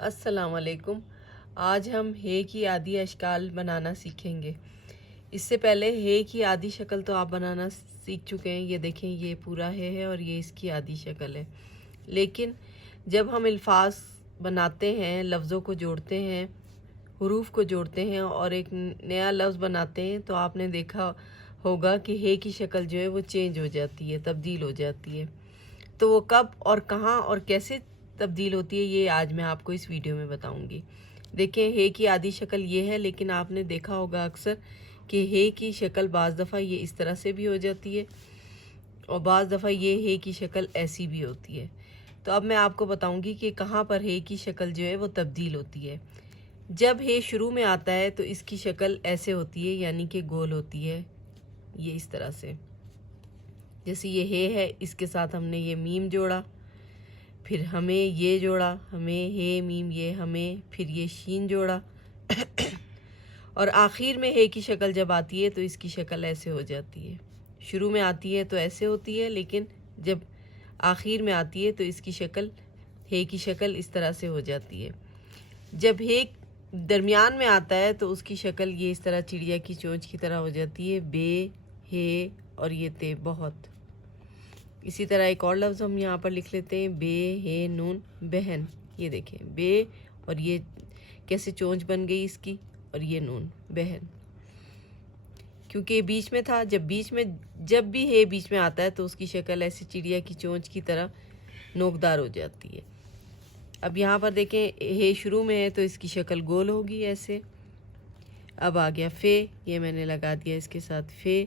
السلام علیکم۔ آج ہم ہے کی آدھی اشکال بنانا سیکھیں گے۔ اس سے پہلے ہے کی آدھی شکل تو آپ بنانا سیکھ چکے ہیں۔ یہ دیکھیں، یہ پورا ہے اور یہ اس کی آدھی شکل ہے۔ لیکن جب ہم الفاظ بناتے ہیں، لفظوں کو جوڑتے ہیں، حروف کو جوڑتے ہیں اور ایک نیا لفظ بناتے ہیں، تو آپ نے دیکھا ہوگا کہ ہے کی شکل جو ہے وہ چینج ہو جاتی ہے، تبدیل ہو جاتی ہے۔ تو وہ کب اور کہاں اور کیسے تبدیل ہوتی ہے، یہ آج میں آپ کو اس ویڈیو میں بتاؤں گی۔ دیکھیں، ہے کی آدھی شکل یہ ہے، لیکن آپ نے دیکھا ہوگا اکثر کہ ہے کی شکل بعض دفعہ یہ اس طرح سے بھی ہو جاتی ہے اور بعض دفعہ یہ ہے کی شکل ایسی بھی ہوتی ہے۔ تو اب میں آپ کو بتاؤں گی کہ کہاں پر ہے کی شکل جو ہے وہ تبدیل ہوتی ہے۔ جب ہے شروع میں آتا ہے تو اس کی شکل ایسے ہوتی ہے، یعنی کہ گول ہوتی ہے، یہ اس طرح سے۔ جیسے یہ ہے، اس کے ساتھ ہم نے یہ میم جوڑا، پھر ہمیں یہ جوڑا، ہمیں ہے میم یہ ہمیں، پھر یہ شین جوڑا اور آخر میں ہے کی شکل جب آتی ہے تو اس کی شکل ایسے ہو جاتی ہے۔ شروع میں آتی ہے تو ایسے ہوتی ہے، لیکن جب آخر میں آتی ہے تو اس کی شکل، ہے کی شکل اس طرح سے ہو جاتی ہے۔ جب ہے درمیان میں آتا ہے تو اس کی شکل یہ اس طرح چڑیا کی چونچ کی طرح ہو جاتی ہے، بے، ہے اور یہ تے، بہت۔ اسی طرح ایک اور لفظ ہم یہاں پر لکھ لیتے ہیں، بے ہے نون بہن۔ یہ دیکھیں، بے اور یہ کیسے چونچ بن گئی اس کی، اور یہ نون بہن، کیونکہ یہ بیچ میں تھا۔ جب بھی ہے بیچ میں آتا ہے تو اس کی شکل ایسی چڑیا کی چونچ کی طرح نوکدار ہو جاتی ہے۔ اب یہاں پر دیکھیں، ہے شروع میں ہے تو اس کی شکل گول ہوگی ایسے۔ اب آ گیا فے، یہ میں نے لگا دیا اس کے ساتھ فے۔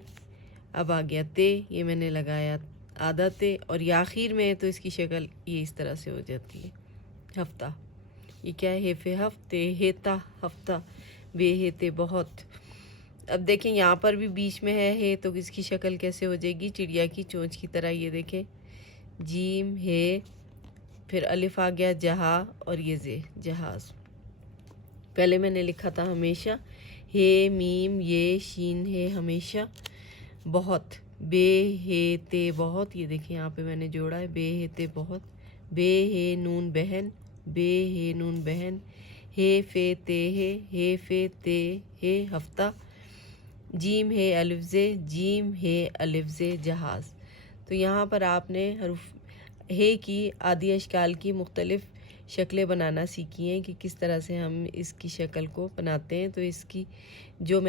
اب آ گیا تے، یہ میں نے لگایا آدھا تے، اور یہ آخر میں ہے تو اس کی شکل یہ اس طرح سے ہو جاتی ہے، ہفتہ۔ یہ کیا ہے، فے ہفتے، ہے تا ہفتہ، بے ہے تے بہت۔ اب دیکھیں یہاں پر بھی بیچ میں ہے تو اس کی شکل کیسے ہو جائے گی، چڑیا کی چونچ کی طرح۔ یہ دیکھیں، جیم ہے، پھر الف آ گیا جہا اور یہ زے، جہاز۔ پہلے میں نے لکھا تھا ہمیشہ، ہے میم یہ شین ہے ہمیشہ، بہت، بے ہے تے بہت۔ یہ دیکھیں یہاں پہ میں نے جوڑا ہے، بے ہے تے بہت، بے ہے نون بہن، بے ہے نون بہن، ہے فے تے ہے فے تے ہے ہفتہ، جیم ہے الف زے، جیم ہے الف زے، جہاز۔ تو یہاں پر آپ نے حروف ہے کی آدھی اشکال کی مختلف شکلیں بنانا سیکھی ہیں کہ کس طرح سے ہم اس کی شکل کو بناتے ہیں۔ تو اس کی جو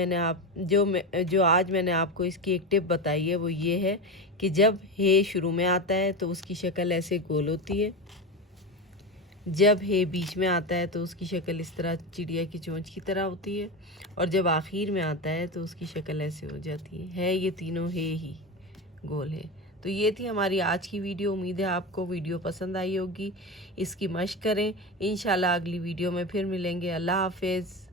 آج میں نے آپ کو اس کی ایک ٹپ بتائی ہے وہ یہ ہے کہ جب ہے شروع میں آتا ہے تو اس کی شکل ایسے گول ہوتی ہے، جب ہے بیچ میں آتا ہے تو اس کی شکل اس طرح چڑیا کی چونچ کی طرح ہوتی ہے، اور جب آخر میں آتا ہے تو اس کی شکل ایسے ہو جاتی ہے۔ یہ تینوں ہے ہی گول ہے۔ تو یہ تھی ہماری آج کی ویڈیو۔ امید ہے آپ کو ویڈیو پسند آئی ہوگی، اس کی مشق کریں۔ انشاءاللہ اگلی ویڈیو میں پھر ملیں گے۔ اللہ حافظ۔